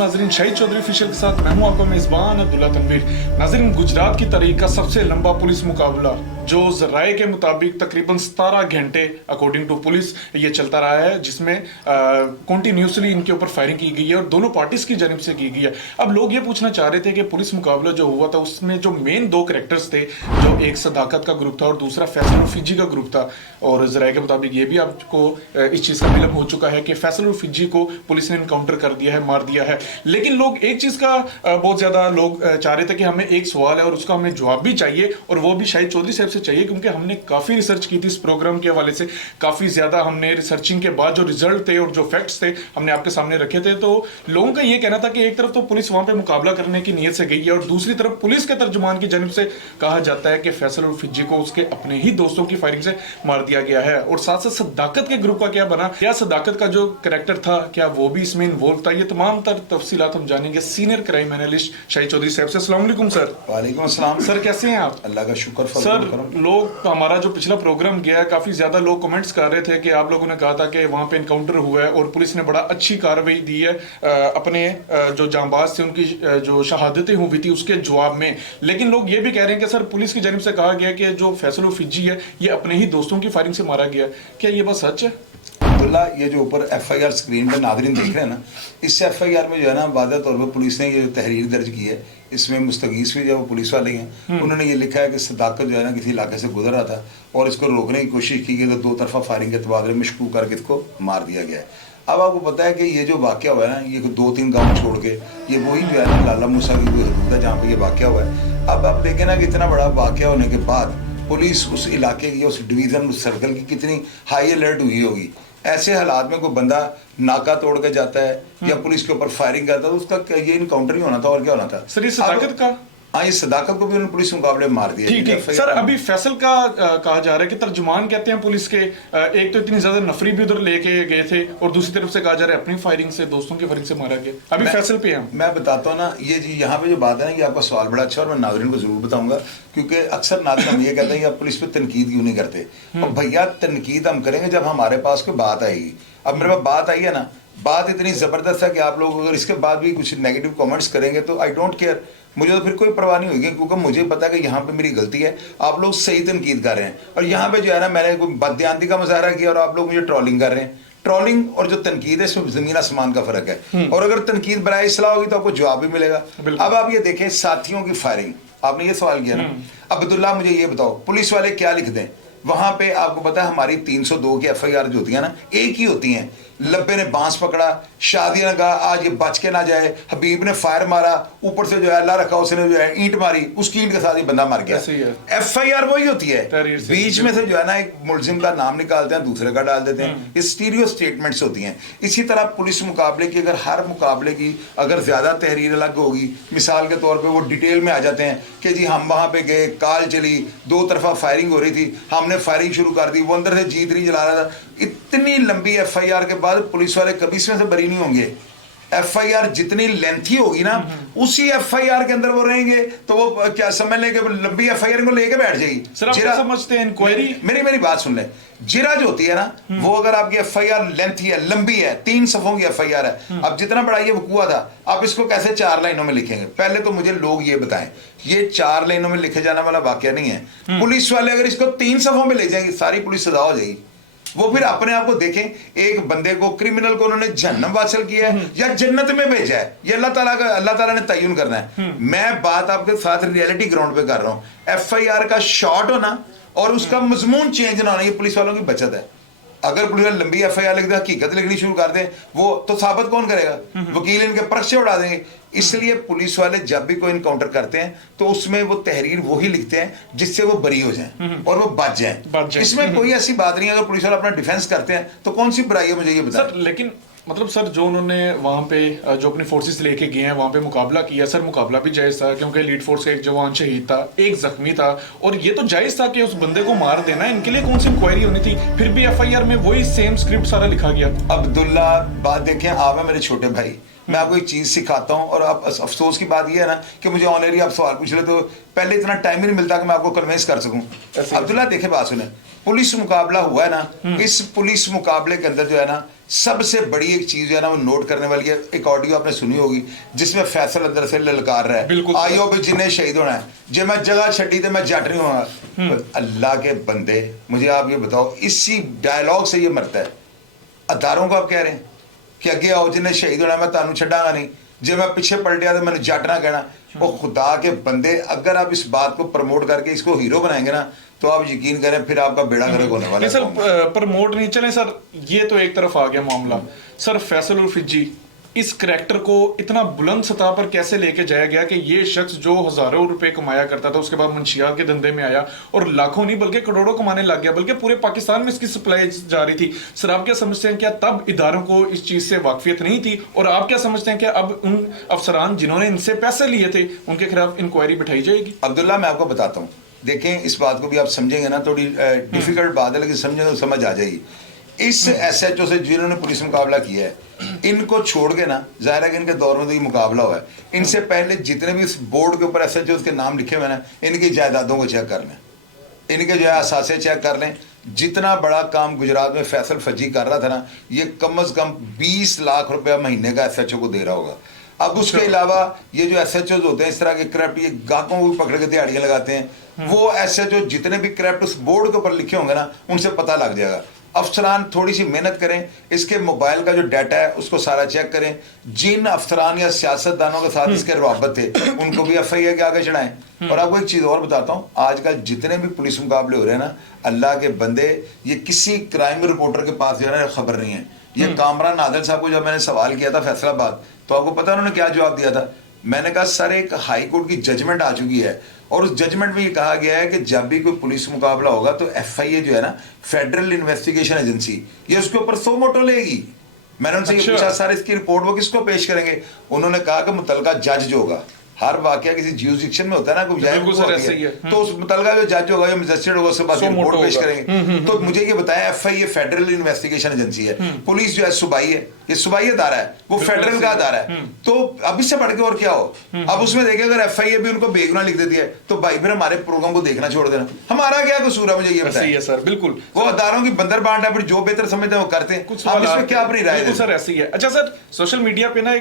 नाजरीन, शहीद चौधरी ऑफिशियल के साथ मैं हूं आपका मेजबान अब्दुल्ला तनवीर। नाजरीन, गुजरात की तारीख का सबसे लंबा पुलिस मुकाबला जो जराये के मुताबिक तकरीबन 17 घंटे अकॉर्डिंग टू पुलिस ये चलता रहा है, जिसमें कंटिन्यूसली इनके ऊपर फायरिंग की गई है और दोनों पार्टीज की जानिब से की गई है। अब लोग ये पूछना चाह रहे थे कि पुलिस मुकाबला जो हुआ था उसमें जो मेन दो कैरेक्टर्स थे, जो एक सदाकत का ग्रुप था और दूसरा फैसल और फिजी का ग्रुप था, और जराये के मुताबिक ये भी आपको इस चीज का इल्म हो चुका है कि फैसल और फिजी को पुलिस ने इनकाउंटर कर दिया है, मार दिया है। लेकिन लोग एक चीज का बहुत ज्यादा लोग चाह रहे थे कि हमें एक सवाल है और उसका हमें जवाब भी चाहिए, और वो भी शाहिद चौधरी साहब से चाहिए, क्योंकि हमने काफी रिसर्च की थी इस प्रोग्राम के हवाले से। काफी ज्यादा हमने रिसर्चिंग के बाद जो रिजल्ट थे और जो फैक्ट्स थे हमने आपके सामने रखे थे। तो लोगों का ये कहना था कि एक तरफ तो पुलिस वहां पे मुकाबला करने की नीयत से गई है और दूसरी तरफ पुलिस के तर्जुमान की जानिब से कहा जाता है कि फैसल और फिजी को उसके अपने ही दोस्तों की फायरिंग से मार दिया गया है। और साथ साथ सदाकत के ग्रुप का क्या बना, क्या सदाकत का जो कैरेक्टर था क्या वो भी इसमें इन्वॉल्व था, ये तमाम तर तफसीलात हम जानेंगे senior crime analyst Shahid Chaudhary साहब से। अस्सलाम वालेकुम सर। वालेकुम अस्सलाम सर, कैसे हैं आप? अल्लाह का शुक्र सर, लोग हमारा जो पिछला प्रोग्राम गया है काफी ज्यादा लोग कमेंट्स कर रहे थे कि आप लोगों ने कहा था कि वहां पे इनकाउंटर हुआ है और पुलिस ने बड़ा अच्छी कार्रवाई दी है अपने जो जांबाज थे उनकी जो शहादतें हुई थी उसके जवाब में। लेकिन लोग ये भी कह रहे हैं कि सर पुलिस की जानिब से कहा गया कि जो फैसल और फिजी है ये अपने ही दोस्तों की फायरिंग से मारा गया। क्या ये बात सच है? अब्दुल्ला, ये जो ऊपर FIR स्क्रीन पर नाज़रीन देख रहे हैं ना, इस FIR में जो है ना वादा तौर पर पुलिस ने ये तहरीर दर्ज की है। इसमें मुस्तगीस भी जो वो पुलिस वाले हैं उन्होंने ये लिखा है कि सदाकत जो है ना किसी इलाके से गुजर रहा था और इसको रोकने की कोशिश की गई तो दो तरफा फायरिंग के तबादले में मशकूक करके इसको मार दिया गया है। अब आपको पता है कि ये जो वाक़या हुआ है ना, ये 2-3 गाँव छोड़ के ये वही जो है ना लाला मूसा की कोई हदूद है जहाँ पर ये वाक़या हुआ है। अब आप देखें ना कि इतना बड़ा वाक़या होने के बाद पुलिस उस इलाके की, उस डिवीज़न, उस सर्कल की कितनी हाई अलर्ट हुई होगी। ऐसे हालात में कोई बंदा नाका तोड़ के जाता है या पुलिस के ऊपर फायरिंग करता है तो उसका ये इनकाउंटर ही होना था और क्या होना था। सर, ये सदाकत का हाँ, ये सदाकत को भी उन्होंने पुलिस मुकाबले में मार दिया। ठीक सर, अभी फैसल का कहा जा रहा है कि तर्जुमान कहते हैं पुलिस के एक तो इतनी ज्यादा नफरी भी उधर लेके गए थे और दूसरी तरफ से कहा जा रहा है अपनी फायरिंग से, दोस्तों की फायरिंग से मारा गया। अभी फैसल पे हैं। मैं बताता हूँ ना, ये जी यहाँ पे जो बात है ना, ये आपका सवाल बड़ा अच्छा और मैं नाज़रीन को जरूर बताऊंगा, क्योंकि अक्सर नाज़रीन हम ये कहते हैं कि आप पुलिस पे तनकीद क्यों नहीं करते। और भैया, तनकीद हम करेंगे जब हमारे पास कोई बात आएगी। अब मेरे पास बात आई है ना, बात इतनी ज़बरदस्त है कि आप लोग अगर इसके बाद भी कुछ नेगेटिव कमेंट्स करेंगे तो आई डोंट केयर, मुझे तो फिर कोई परवाह नहीं होगी, क्योंकि मुझे पता है कि यहाँ पे मेरी गलती है, आप लोग सही तनकीद कर रहे हैं। और यहाँ पे जो है ना, मैंने कोई बददियानती का मुजाहरा किया और आप लोग मुझे ट्रोलिंग कर रहे हैं। ट्रोलिंग और जो तनकीद है इसमें ज़मीन आसमान का फ़र्क है। और अगर तनकीद बराए इस्लाह होगी तो आपको जवाब भी मिलेगा। अब आप ये देखें, साथियों की फायरिंग, आपने ये सवाल किया ना। अब्दुल्ला, मुझे ये बताओ पुलिस वाले क्या लिख दें वहाँ पे? आपको पता है हमारी 302 की FIR जो होती है ना, एक ही होती हैं। लब्बे ने बांस पकड़ा, शादिया ने कहा आज ये बच के ना जाए, हबीब ने फायर मारा, ऊपर से जो है अल्लाह रखा उसने जो है ईंट मारी, उसकी ईंट के साथ ही बंदा मर गया। FIR वही होती है, बीच में से जो है ना एक मुलजिम का नाम निकालते हैं, दूसरे का डाल देते हैं। ये स्टीरियो स्टेटमेंट्स होती हैं। इसी तरह पुलिस मुकाबले की, अगर हर मुकाबले की अगर ज्यादा तहरीर अलग होगी, मिसाल के तौर पर वो डिटेल में आ जाते हैं कि जी हम वहाँ पे गए, काल चली, 2 तरफा फायरिंग हो रही थी, हमने फायरिंग शुरू कर दी, वो अंदर से G3 जला रहा था। इतनी लंबी FIR के बाद पुलिस वाले कभी इसमें से बरी नहीं होंगे। FIR जितनी लेंथी होगी ना, उसी FIR के अंदर वो रहेंगे तो वो क्या समझ लें कि लंबी FIR को लेके बैठ जाएगी। सर, आप क्या समझते हैं इंक्वायरी? मेरी बात सुन ले। जिरा जो होती है ना, वो अगर आपकी FIR लेंथी है, लंबी है, 3 सफ़ों की FIR है, अब जितना बड़ा ये वकूआ था, आप इसको कैसे 4 लाइनों में लिखेंगे? पहले तो मुझे लोग ये बताएं, ये 4 लाइनों में लिखे जाने वाला वाकया नहीं है। पुलिस वाले अगर इसको 3 सफ़ों में ले जाएंगे, सारी पुलिस सदा हो जाएगी। वो फिर अपने आप को देखें, एक बंदे को, क्रिमिनल को उन्होंने जहन्नम वासिल किया है या जन्नत में भेजा है, ये अल्लाह ताला ने तयन करना है। मैं बात आपके साथ रियलिटी ग्राउंड पे कर रहा हूँ। FIR का शॉर्ट होना और उसका मजमून चेंज ना होना, ये पुलिस वालों की बचत है। अगर पुलिस वाले लंबी FIR लिख दे, हकीकत लिखनी शुरू कर दें, वो तो साबित कौन करेगा? वकील इनके पर्चे उड़ा देंगे। इसलिए पुलिस वाले जब भी कोई इनकाउंटर करते हैं तो उसमें वो तहरीर वही लिखते हैं जिससे वो बरी हो जाएं और वो बच जाएं। इसमें कोई ऐसी बात नहीं है। अगर पुलिस वाले अपना डिफेंस करते हैं तो कौन सी बुराई है, मुझे ये बताएं। सर, लेकिन मतलब सर, जो उन्होंने वहाँ पे जो अपनी फोर्सेस लेके गए हैं वहाँ पे मुकाबला किया, सर मुकाबला भी जायज़ था क्योंकि लीड फोर्स का एक जवान शहीद था, एक जख्मी था, और ये तो जायज़ था कि उस बंदे को मार देना। इनके लिए कौन सी इंक्वायरी होनी थी? फिर भी FIR में वही सेम स्क्रिप्ट सारा लिखा गया। अब्दुल्ला, बात देखें, आप है मेरे छोटे भाई, मैं आपको एक चीज सिखाता हूं, और आप अफसोस की बात यह है ना कि मुझे ऑन एरिया आप सवाल पूछ रहे तो पहले इतना टाइम ही नहीं मिलता कि मैं आपको कन्विंस कर सकूं। अब्दुल्ला देखे बात सुने, पुलिस मुकाबला हुआ है ना, इस पुलिस मुकाबले के अंदर जो है ना सबसे बड़ी एक चीज जो है ना वो नोट करने वाली है। एक ऑडियो आपने सुनी होगी जिसमें फैसल अंदर से ललकार रहा है, आयो भी जिन्हें शहीद होना है, जे मैं जगह छड़ी तो मैं जट नहीं होगा। अल्लाह के बंदे, मुझे आप ये बताओ, इसी डायलॉग से ये मरता है। अदारों को आप कह रहे हैं कि अगे आओ जिन्हें शहीद होना, मैं तानू छड़ांगा नहीं, जे मैं पीछे पलट गया तो मैंने जट ना कहना। वो खुदा के बंदे, अगर आप इस बात को प्रमोट करके इसको हीरो बनाएंगे ना तो आप यकीन करें फिर आपका बेड़ा गर्क होने वाला है। सर प्रमोट नहीं चले सर, ये तो एक तरफ आ गया मामला। सर फैसल उल फिजी, इस करैक्टर को इतना बुलंद सतह पर कैसे लेके जाया गया कि ये शख्स जो हजारों रुपए कमाया करता था, उसके बाद मुंशियात के धंधे में आया और लाखों नहीं बल्कि करोड़ों कमाने लग गया, बल्कि पूरे पाकिस्तान में इसकी सप्लाई जा रही थी। सर आप क्या समझते हैं, क्या तब इदारों को इस चीज से वाकफियत नहीं थी? और आप क्या समझते हैं कि अब उन अफसरान जिन्होंने इनसे पैसे लिए थे उनके खिलाफ इंक्वायरी बिठाई जाएगी? अब्दुल्ला मैं आपको बताता हूँ, देखें इस बात को भी आप समझेंगे ना, थोड़ी डिफिकल्ट बात है लेकिन समझेंगे तो समझ आ जाएगी। इस एसएचओ से जिन्होंने पुलिस मुकाबला किया है, इनको छोड़ के ना, जाहिर है कि इनके दौर में तो ये मुकाबला हुआ है, इनसे पहले जितने भी इस बोर्ड के ऊपर एसएचओ के नाम लिखे हुए ना, इनकी जायदादों को चेक कर लें, इनके जो है असासे चेक कर लें। जितना बड़ा काम गुजरात में फैसल फजी कर रहा था ना, ये कम से कम 20 लाख रुपया महीने का एसएचओ को दे रहा होगा। अब उसके अलावा ये जो एसएचओ होते हैं इस तरह के करप्ट, ये गाहकों को भी पकड़ के दिहाड़ियां लगाते हैं, वो एसएचओ जितने भी करप्ट उस बोर्ड के ऊपर लिखे होंगे ना, उनसे पता लग जाएगा। अफसरान थोड़ी सी मेहनत करें, इसके मोबाइल का जो डाटा है उसको सारा चेक करें, जिन अफसरान या सियासतदानों के साथ इसके रवाबत थे उनको भी एफआईआर के आगे चढ़ाएं। और आपको एक चीज और बताता हूं, आजकल जितने भी पुलिस मुकाबले हो रहे हैं ना, अल्लाह के बंदे, ये किसी क्राइम रिपोर्टर के पास जो है ना खबर नहीं है। ये कामरान नादर साहब को जब मैंने सवाल किया था फैसलाबाद, तो आपको पता उन्होंने क्या जवाब दिया था? मैंने कहा सर एक हाई कोर्ट की जजमेंट आ चुकी है और उस जजमेंट में ये कहा गया है कि जब भी कोई पुलिस मुकाबला होगा तो एफआईए जो है ना, फेडरल इन्वेस्टिगेशन एजेंसी, ये उसके ऊपर सो मोटो लेगी। मैंने उनसे ये पूछा सर इसकी रिपोर्ट वो किसको पेश करेंगे? उन्होंने कहा कि मुतलका जज जो होगा, हर वाकया किसी ज्यूरिडिक्शन में होता है ना, कोई तो उस मुतलका जो जज होगा या मजिस्ट्रेट होगा उसके बाद रिपोर्ट पेश करेंगे। तो मुझे ये बताया एफआईए फेडरल इन्वेस्टिगेशन एजेंसी है, पुलिस जो है सूबाई है, ये सूबाई अदारा है, वो फेडरल का अदारा है। तो अब इससे बढ़ के और क्या हो? अब उसमें देखें अगर एफआईए भी उनको बेगुनाह लिख देती है तो भाई फिर हमारे प्रोग्राम को देखना छोड़ देना, हमारा क्या कसूर है? मुझे ये बताइए सर। बिल्कुल, वो अदारों की बंदर बांट है, फिर जो बेहतर समझते हैं वो करते हैं, हम इसमें क्या अपनी राय दें? सर ऐसी है। अच्छा सर, सोशल मीडिया पे ना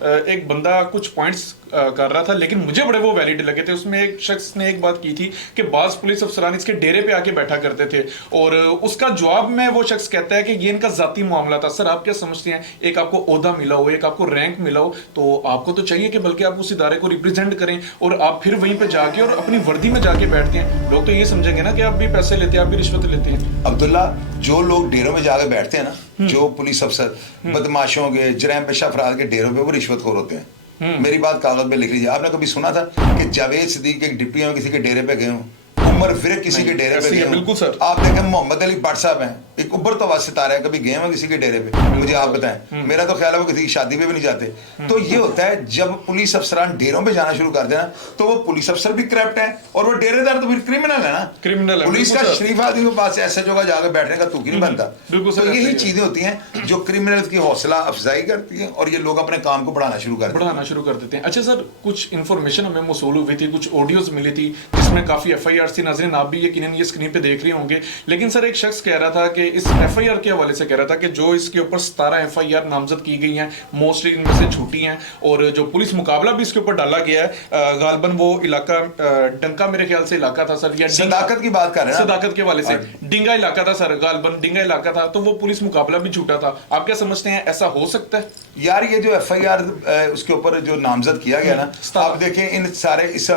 एक बंदा कुछ पॉइंट्स कर रहा था, लेकिन मुझे बड़े वो वैलिड लगे थे। उसमें एक शख्स ने एक बात की थी कि बाज पुलिस अफसरान इसके डेरे पे आके बैठा करते थे और उसका जवाब में वो शख्स कहता है कि ये इनका जाती मामला था। सर आप क्या समझते हैं, एक आपको ओहदा मिला हो, एक आपको रैंक मिला हो, तो आपको तो चाहिए कि बल्कि आप उस इदारे को रिप्रेजेंट करें और आप फिर वहीं पे जाके और अपनी वर्दी में जाके बैठते हैं। लोग तो ये समझेंगे ना कि आप भी पैसे लेते हैं, आप भी रिश्वत लेते हैं। अब्दुल्ला, जो लोग डेरों में जाके बैठते हैं ना, जो पुलिस अफसर बदमाशों के, जराइम पेशा अफराद के डेरों पे, वो रिश्वतखोर होते हैं। मेरी बात कागज पे लिख लीजिए। आपने कभी सुना था कि जावेद सिद्दीक एक डिप्टी में किसी के डेरे पे गए हूं, उमर विरक किसी के डेरे पे गए? बिल्कुल सर। आप देखें मोहम्मद अली भट्ट साहब हैं, एक उभरता हुआ सितारा है, कभी गए हैं किसी के डेरे पे? मुझे आप बताएं। मेरा तो ख्याल है वो किसी की शादी पे भी नहीं जाते। तो ये होता है जब पुलिस अफसरान डेरों पे जाना शुरू कर देना तो वो पुलिस अफसर भी करप्ट है और वो डेरेदार तो फिर क्रिमिनल है ना। क्रिमिनल है। पुलिस का शरीफ आदमी के पास एसएचओ का जाकर बैठने का तुक ही नहीं बनता। तो यही चीजें होती हैं जो क्रिमिनल की हौसला अफजाई करती है और ये लोग अपने काम को बढ़ाना शुरू कर देते हैं। अच्छा सर, कुछ इन्फॉर्मेशन हमें मौसूल हुई थी, कुछ ऑडियोज मिली थी जिसमें काफी एफआईआर थी। नाज़रीन आप भी यकीनन ये स्क्रीन पे देख रहे होंगे। लेकिन सर एक शख्स कह रहा था कि इस एफआईआर के हवाले से कह रहा था कि जो इसके ऊपर 17 एफआईआर नामजद की गई हैं, मोस्टली इनमें से झूठी हैं और जो पुलिस मुकाबला भी इसके ऊपर डाला गया है, गालबन वो इलाका डंका मेरे ख्याल से इलाका था सर, या सदाकत की बात कर रहे हैं, सदाकत के हवाले से डिंगा इलाका था सर, गालबन डिंगा इलाका था, तो वो पुलिस मुकाबला भी झूठा था। आप क्या समझते हैं, ऐसा हो सकता है? यार ये जो एफआईआर उसके ऊपर जो नामजद किया गया ना, आप देखें इन सारे इस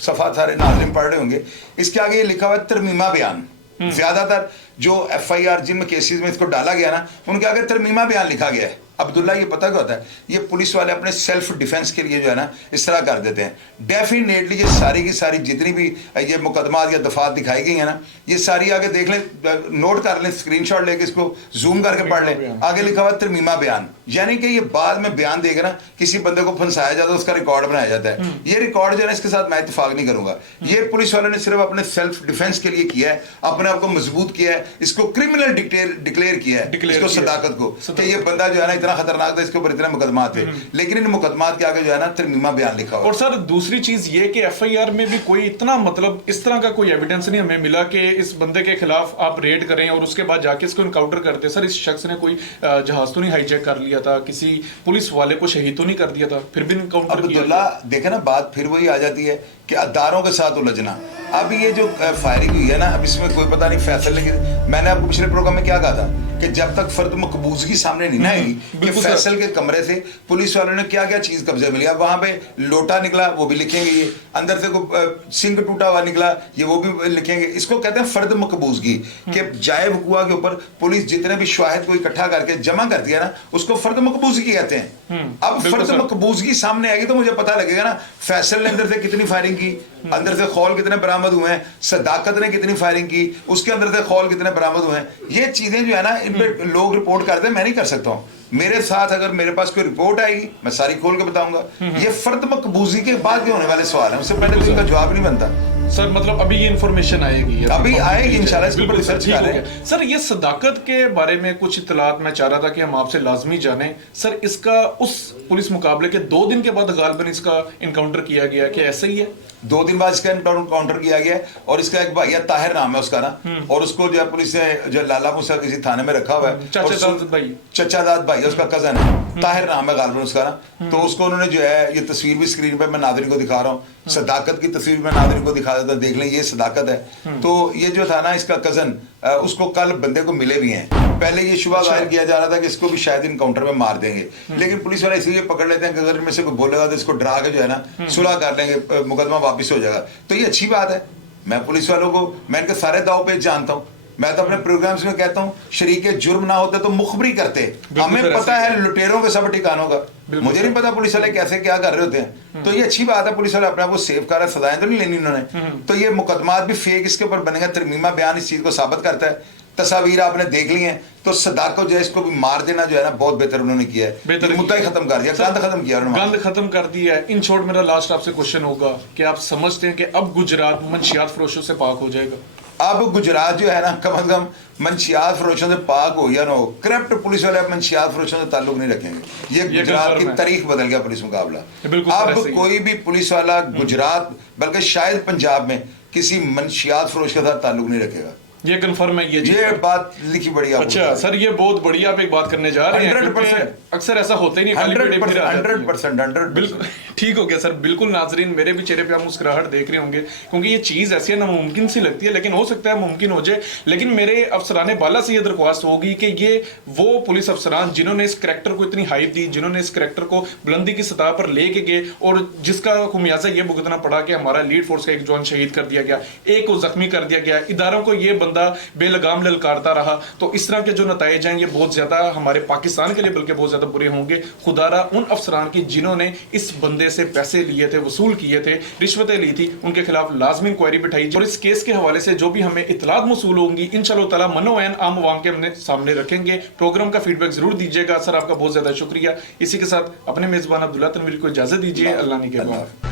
सफा सारे नाज़रीन पढ़ रहे होंगे, इसके आगे लिखा हुआ है तरमीमा बयान। ज्यादातर जो एफआईआर जिन केसेस में इसको डाला गया ना, उनके आगे तरमीमा बयान लिखा गया है। अब्दुल्ला ये पता क्या होता है, ये पुलिस वाले अपने सेल्फ डिफेंस के लिए जो है ना इस तरह कर देते हैं। डेफिनेटली ये सारी की सारी जितनी भी ये मुकदमात या दफात दिखाई गई है ना, ये सारी आगे देख लें, नोट कर लें, स्क्रीनशॉट लेके इसको जूम करके पढ़ लें। आगे लिखा हुआ तरमीमा बयान, यानी कि ये बाद में बयान देगा ना, किसी बंदे को फंसाया जाता है, उसका रिकॉर्ड बनाया जाता है। ये रिकॉर्ड जो है इसके साथ मैं इत्तेफाक नहीं करूंगा। ये पुलिस वालों ने सिर्फ अपने सेल्फ डिफेंस के लिए किया है, अपने आप को मजबूत किया है इसको क्रिमिनल डिक्लेयर किया है, इसको सदाकत को, कि ये बंदा जो है ना इतना खतरनाक था, इसके ऊपर इतने मुकदमा थे, लेकिन इन मुकदमात के आगे जो है ना तरमीमा बयान लिखा हुआ। और सर दूसरी चीज ये कि एफआईआर में भी कोई इतना मतलब इस तरह का कोई एविडेंस नहीं हमें मिला कि इस बंदे के खिलाफ आप रेड करें और उसके बाद जाके इसको इनकाउंटर करते। सर इस शख्स ने कोई जहाज तो नहीं हाईजैक कर लिया था, किसी पुलिस वाले को शहीद तो नहीं कर दिया था, फिर भी इनकाउंटर किया। अब्दुल्ला देखे ना, बात फिर वही आ जाती है कि अदारों के साथ उलझना। अब ये जो फायरिंग हुई है ना, अब इसमें कोई पता नहीं फैसल, लेकिन मैंने आपको पिछले प्रोग्राम में क्या कहा था कि जब तक फर्द मकबूजगी सामने नहीं ना आएगी कि फैसल के कमरे से पुलिस वालों ने क्या क्या चीज कब्जे में लिया, वहां पे लोटा निकला वो भी लिखेंगे, ये अंदर से कोई सिंक टूटा हुआ निकला ये वो भी लिखेंगे। इसको कहते हैं फर्द मकबूजगी, कि जाए वकुआ के ऊपर पुलिस जितने भी शवाहिद को इकट्ठा करके जमा करती है ना, उसको फर्द मकबूजगी कहते हैं। अब फर्द मकबूजगी सामने आएगी तो मुझे पता लगेगा ना फैसल ने अंदर से कितनी फायरिंग की, अंदर से खौल कितने बरामद हुए हैं, सदाकत ने कितनी फायरिंग की, उसके अंदर से खौल कितने बरामद हुए हैं। ये चीजें जो है ना इन पे लोग रिपोर्ट करते हैं, मैं नहीं कर सकता हूँ। मेरे साथ अगर मेरे पास कोई रिपोर्ट आएगी मैं सारी खोल के बताऊंगा। ये फर्द मकबूजी के बाद के होने वाले सवाल है, उससे पहले तो इनका जवाब नहीं बनता। सर मतलब अभी ये इन्फॉर्मेशन आएगी, अभी आएगी इंशाल्लाह, इसके ऊपर रिसर्च कर रहे हैं। सर ये सदाकत के बारे में कुछ इतलात मैं चाह रहा था कि हम आपसे लाजमी जाने। सर इसका उस पुलिस मुकाबले के 2 दिन के बाद गालिबन इसका इनकाउंटर किया गया, कि ऐसा ही है? 2 दिन बाद इसका एनकाउंटर किया गया है, और इसका एक भैया ताहिर नाम है उसका ना, और उसको जो है पुलिस ने जो लालापुर से किसी थाने में रखा हुआ है, चचादाद भाई उसका कजन है, ताहिर नाम है गालिबन उसका ना। तो उसको उन्होंने जो है, ये तस्वीर भी स्क्रीन पे मैं नाज़रीन को दिखा रहा हूँ, सदाकत की तस्वीर मैं नाज़रीन को दिखा देता, देख लें ये सदाकत है। तो ये जो था ना इसका कजन, उसको कल बंदे को मिले भी हैं। पहले ये शुबा जाहिर किया जा रहा था कि इसको भी शायद इनकाउंटर में मार देंगे, लेकिन पुलिस वाले इसलिए पकड़ लेते हैं कि अगर इनमें से कोई बोलेगा तो इसको डरा के जो है ना सुलह कर लेंगे, मुकदमा वापस हो जाएगा। तो ये अच्छी बात है। मैं पुलिस वालों को, मैं इनके सारे दाव पेच जानता हूँ। मैं तो अपने प्रोग्राम्स में कहता हूँ शरीके जुर्म ना होते तो मुखबरी करते। हमें पता है लुटेरों के सब ठिकानों का, मुझे नहीं पता पुलिस वाले कैसे क्या कर रहे होते हैं। तो ये अच्छी बात है, पुलिस वाले अपने आप को सेव कर रहे हैं, सजाएं तो नहीं लेनी उन्होंने। तो ये मुकदमात भी फेक इसके ऊपर बनेगा, तरमीमा बयान इस चीज को साबित करता है। तस्वीर आपने देख ली है, तो सदाकत जो है इसको भी मार देना जो है ना बहुत बेहतर उन्होंने किया है, मुद्दा ही खत्म कर दिया, गंद खत्म किया उन्होंने, गंद खत्म कर दिया है। इन शॉर्ट मेरा लास्ट आपसे क्वेश्चन होगा कि आप समझते हैं कि अब गुजरात मंशियात फरोशों से पाक हो जाएगा? अब गुजरात जो है ना कम से कम मंशियात फरोशों से पाक हो या ना हो, करप्ट पुलिस वाले मंशियात फरोशों से ताल्लुक नहीं रखेंगे। ये गुजरात की तारीख बदल गया पुलिस मुकाबला। अब कोई भी पुलिस वाला गुजरात बल्कि शायद पंजाब में किसी मंशियात फरोश के साथ ताल्लुक नहीं रखेगा। ये कंफर्म है, ये बात लिखी बढ़िया। अच्छा सर, ये बहुत बढ़िया आप एक बात करने जा रहे हैं। 100% अक्सर ऐसा होता ही नहीं, 100% बिल्कुल ठीक हो गया सर। बिल्कुल नाजरीन, मेरे भी चेहरे पे आप मुस्कुराहट देख रहे होंगे, क्योंकि ये चीज ऐसी है नामुमकिन सी लगती है, लेकिन हो सकता है मुमकिन हो जाए। लेकिन मेरे अफसरान बाला से ये दरख्वास्त होगी कि ये वो पुलिस अफसरान जिन्होंने इस करैक्टर को इतनी हाइप दी, जिन्होंने इस करैक्टर को बुलंदी की सतह पर लेके गए, और जिसका खुमियाजा ये भुगतना पड़ा कि हमारा लीड फोर्स का एक जवान शहीद कर दिया गया, एक को जख्मी कर दिया गया, इदारों को ये बेलगाम ललकारता रहा। तो इस तरह के जो नताइज हैं ये बहुत ज्यादा हमारे पाकिस्तान के लिए बल्कि बहुत ज्यादा बुरे होंगे। खुदारा उन अफसरान की जिन्होंने इस बंदे से पैसे लिए थे, वसूल किए थे, रिश्वतें ली थी, उनके खिलाफ लाजमी इंक्वायरी बिठाई। और इस केस के हवाले से जो भी हमें इतलात मौसूल होंगी इंशाअल्लाह ताला मनोएन आम अवाम के हमने सामने रखेंगे। प्रोग्राम का फीडबैक जरूर दीजिएगा। सर आपका बहुत ज्यादा शुक्रिया। इसी के साथ अपने मेजबान अब्दुल्ला तनवीर को इजाजत दीजिए। अल्लाह ने के बाद।